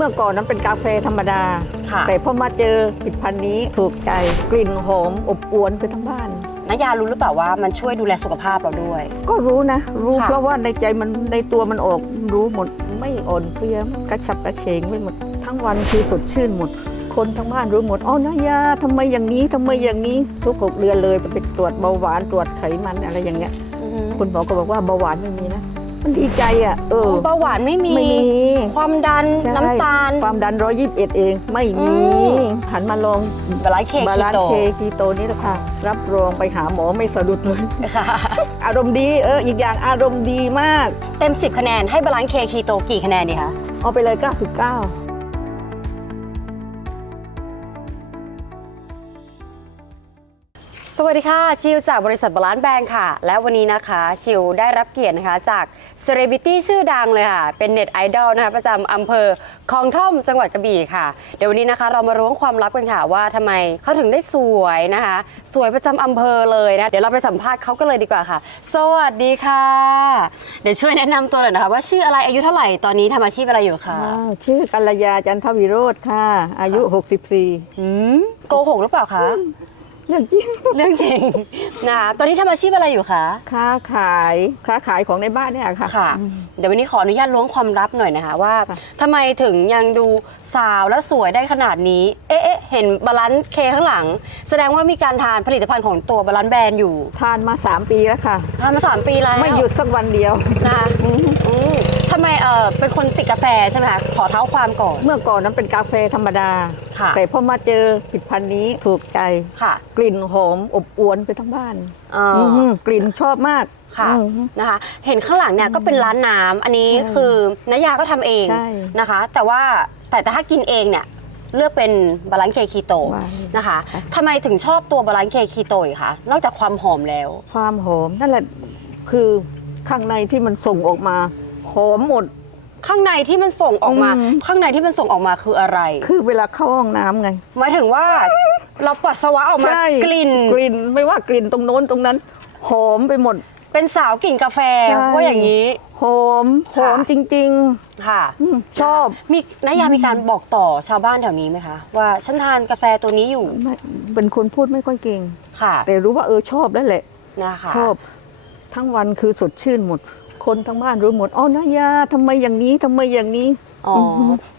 มื่อก่อนนั้นเป็นกาแฟธรรมดา ค่ะแต่พอมาเจอผลิตภัณฑ์นี้ถูกใจกลิ่นหอมอบอวนไปทั้งบ้าน นายารู้หรือเปล่าว่ามันช่วยดูแลสุขภาพเราด้วย ก็รู้นะ รู้ค่ะ เพราะว่าในใจมันในตัวมันออกรู้หมดไม่อ่อนเพลียกระฉับกระเฉงไปหมดทั้งวันคือสดชื่นหมด คนทั้งบ้านรู้หมดอ๋อนายาทำไมอย่างนี้ทำไมอย่างนี้ทุกหกเดือนเลยไปตรวจเบาหวานตรวจไขมันอะไรอย่างเงี้ยอือหือคุณหมอก็บอกว่าเบาหวานไม่มีนะ มันดีใจอะเออเบาหวานไม่มี ไม่มี ความดันใช่น้ำตาล ความดันร้อยยี่สิบเอ็ดเอง ไม่มี อืม หันมาลองบาลานซ์เคบาคีลานโตซ์เคคีโตนี่แหละค่ะ รับรองไปหาหมอไม่สะดุดเลย ค่ะ อารมณ์ดีเอออีกอย่างอารมณ์ดีมาก เต็ม 10 คะแนนให้บาลานซ์เคคีโตกี่คะแนนดีคะ เอาไปเลย 99 สวัสดีค่ะ ชิวจากบริษัทบาลานซ์แบงค์ค่ะ และวันนี้นะคะชิวได้รับเกียรตินะคะจากเซเลบริตี้ชื่อดังเลยค่ะ เป็นเน็ตไอดอลนะคะประจำอำเภอคลองท่อมจังหวัดกระบี่ค่ะ เดี๋ยววันนี้นะคะ เรามารู้ความลับกันค่ะว่าทำไมเขาถึงได้สวยนะคะ สวยประจำอำเภอเลยนะ เดี๋ยวเราไปสัมภาษณ์เขากันเลยดีกว่าค่ะ สวัสดีค่ะ เดี๋ยวช่วยแนะนำตัวหน่อยนะคะว่าชื่ออะไรอายุเท่าไหร่ตอนนี้ทำอาชีพอะไรอยู่คะอ้าวชื่อกัลยาจันทวิโรธค่ะ อายุ64อืมโกหกหรือเปล่าคะ เรื่องจริงเรื่องจริงนะคะตอนนี้ทำอาชีพอะไรอยู่คะ ค้าขายค้าขายของในบ้านเนี่ยค่ะ ค่ะ เดี๋ยววันนี้ขออนุญาตล้วงความลับหน่อยนะคะว่าค่ะ ทำไมถึงยังดูสาวและสวยได้ขนาดนี้ เอ๊ะเอ๊ะเห็นบาลานซ์เคข้างหลัง แสดงว่ามีการทานผลิตภัณฑ์ของตัวบาลานซ์แบรนด์อยู่ทานมา 3 ปีแล้วค่ะ ทานมาสามปีแล้วไม่หยุดสักวันเดียว นะคะอืม ทำไมเออเป็นคนติดกาแฟใช่ไหมคะขอเท้าความก่อน เมื่อก่อนนั้นเป็นกาแฟธรรมดา ค่ะ แต่พอมาเจอผลิตภัณฑ์นี้ถูกใจ ค่ะกลิ่นหอมอบอวนไปทั้งบ้านอ่าอืมกลิ่นชอบมากค่ะ อืม นะคะ เห็นข้างหลังเนี่ยก็เป็นร้านน้ำอันนี้ใช่คือน้ายาก็ทำเองใช่ นะคะ แต่ว่าแต่แต่ถ้ากินเองเนี่ยเลือกเป็นบาลานซ์เคคีโตว่า นะคะค่ะ ทำไมถึงชอบตัวบาลานซ์เคคีโตอีกคะนอกจากความหอมแล้ว ความหอมนั่นแหละคือข้างในที่มันส่งออกมา หอมหมด ข้างในที่มันส่งออกมา อืม ข้างในที่มันส่งออกมาคืออะไร คือเวลาเข้าห้องน้ำไง หมายถึงว่าเราปัสสาวะออกมาใช่กลิ่น กลิ่นไม่ว่ากลิ่นตรงโน้นตรงนั้น หอมไปหมด เป็นสาวกลิ่นกาแฟใช่ ว่าอย่างนี้ หอมหค่ะ อมจริง ค่ะๆอืมชอบมีนายามีการบอกต่อชาวบ้านแถวนี้ไหมคะ ว่าฉันทานกาแฟตัวนี้อยู่ไม่เป็นคนพูดไม่ค่อยเก่ง ค่ะแต่รู้ว่าเออชอบแล้วแหละ นะคะ ชอบ ทั้งวันคือสดชื่นหมด คนทั้งบ้านรู้หมดอ๋อนายาทำไมอย่างนี้ทำไมอย่างนี้ อ๋อ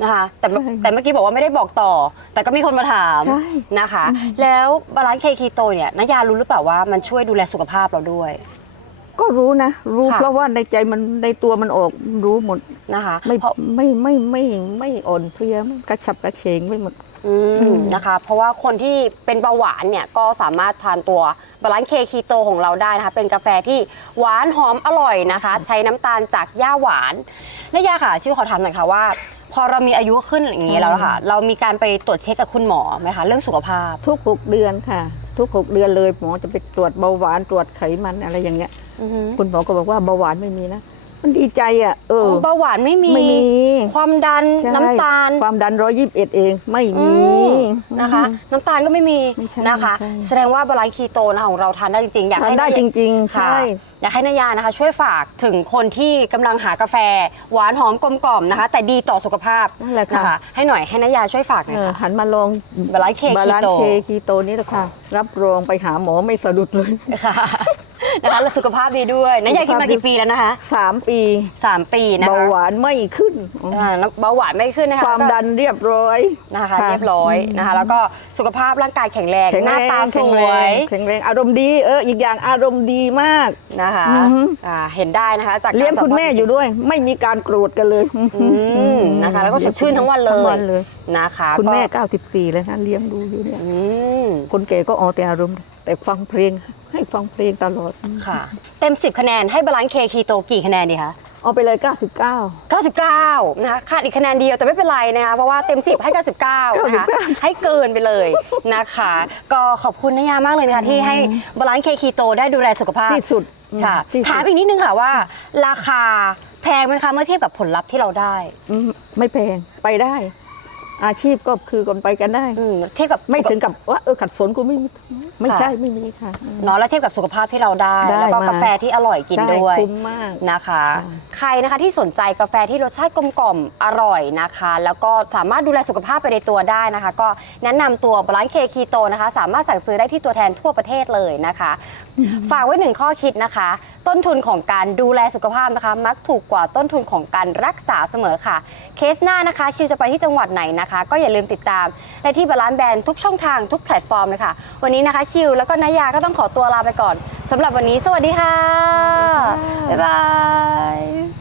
นะคะ แต่ใช่แต่เมื่อกี้บอกว่าไม่ได้บอกต่อ แต่ก็มีคนมาถามใช่ นะคะ แล้วบาลานซ์เคคีโตเนี่ยนายารู้หรือเปล่าว่ามันช่วยดูแลสุขภาพเราด้วย ก็รู้นะ รู้ค่ะ เพราะว่าในใจมันในตัวมันออกรู้หมด นะคะไม่เพราะ ไม่ไม่ไม่ไม่อ่อนเพลียไม่กระฉับกระเฉงไปหมด อือืมมนะคะ เพราะว่าคนที่เป็นเบาหวานเนี่ยก็สามารถทานตัว บาลานซ์เคคีโตของเราได้นะคะเป็นกาแฟที่หวานหอมอร่อยนะคะ ใช้น้ำตาลจากหญ้าหวานนายาค่ะชื่อขอถามหน่อยค่ะว่า พอเรามีอายุขึ้นอย่างนี้แล้วค่ะ เรามีการไปตรวจเช็คกับคุณหมอไหมคะเรื่องสุขภาพ ทุกหกเดือนค่ะ ทุกหกเดือนเลยหมอจะไปตรวจเบาหวานตรวจไขมันอะไรอย่างเงี้ยอือฮึคุณหมอก็บอกว่าเบาหวานไม่มีนะ มันดีใจอะเออเบาหวานไม่มี ไม่มี ความดันใช่น้ำตาล ความดันร้อยยี่สิบเอ็ดเองไม่อืมีมนะคะ น้ำตาลก็ไม่มีไม่ใช่นะคะไม่ใช่แสดงว่าบาลานซ์คีโตนะของเราทานได้จริงๆอยากทานให้ได้นายจริงๆค่ะใช่อยากให้นายานะคะ ช่วยฝากถึงคนที่กำลังหากาแฟ หวานหอมกลมกล่อมนะคะ แต่ดีต่อสุขภาพนั่นแหละค่ะนะคะให้หน่อยให้นายาช่วยฝากหน่อยเออค่ะหันมาลองบาลานซ์เคบาลานคีโตซ์เคคีโตนี่แหละค่ะ รับรองไปหาหมอไม่สะดุดเลยค่ะ นะคะแล้วสุขภาพดีด้วยนายากินมากี่ปีแล้วนะคะ สามปีสามปีนะคะเบาหวานไม่ขึ้น อ่าแล้วเบาหวานไม่ขึ้นนะคะความดันเรียบร้อย นะคะเรียบร้อยนะคะ แล้วก็สุขภาพร่างกายแข็งแรงแข็งหแรน้างตาสแข็งวแรงย แข็งแรงอารมณ์ดีเอออีกอย่างอารมณ์ดีมาก นะคะอือฮึ อ่าเห็นได้นะคะ จากการเลี้ยงคุณแม่สัภาษณ์อยู่ด้วย ไม่มีการโกรธกันเลยอืมนะคะ แล้วก็สดชื่นทั้งวันเลทั้งยวันเลย นะคะคุณแม่ ก็94 เลยนะเลี้ยงดูอยู่เนี่ยอืม คนแก่ก็เอาแต่อารมณ์ แต่ฟังเพลงให้ฟังเพลงตลอด ค่ะ เต็ม 10 คะแนนให้บาลานซ์เคคีโตกี่คะแนนดีคะ เอาไปเลย 99 99 นะคะขาดอีกคะแนนเดียวแต่ไม่เป็นไรนะคะเพราะว่าเต็ม 10 ให้ 99 นะคะให้เกินไปเลยนะคะ ก็ขอบคุณนายามากเลยนะคะที่ให้บาลานซ์เคคีโตได้ดูแลสุขภาพที่สุดค่ะที่สุด ถามอีกนิดนึงค่ะว่า ราคาแพงไหมคะเมื่อเทียบกับผลลัพธ์ที่เราได้ อืมไม่แพงไปได้ อาชีพก็คือคนไปกันได้ อืมเทียบกับไม่ถึงกับว่าเออขัดสนกูไม่มีไม่ค่ะใช่ไม่มีค่ะ เนาะแล้วเทียบกับสุขภาพที่เราได้ ได้แล้วก็มาก กาแฟที่อร่อยกินใช่ด้วยคุ้มมาก นะคะ ค่ะ ใครนะคะที่สนใจกาแฟที่รสชาติกลมกล่อมอร่อยนะคะ แล้วก็สามารถดูแลสุขภาพไปในตัวได้นะคะ ก็แนะนำตัวบาลานเคคีโตนะคะ สามารถสั่งซื้อได้ที่ตัวแทนทั่วประเทศเลยนะคะ ฝากไว้หนึ่งข้อคิดนะคะ ต้นทุนของการดูแลสุขภาพนะคะ มักถูกกว่าต้นทุนของการรักษาเสมอค่ะ เคสหน้านะคะ ชิวจะไปที่จังหวัดไหนนะคะ ก็อย่าลืมติดตามได้ที่บาลานแบรนด์ทุกช่องทางทุกแพลตฟอร์มเลยค่ะ วันนี้นะคะชิวแล้วก็นายาก็ต้องขอตัวลาไปก่อนสำหรับวันนี้ สวัสดีค่ะ บ๊ายบาย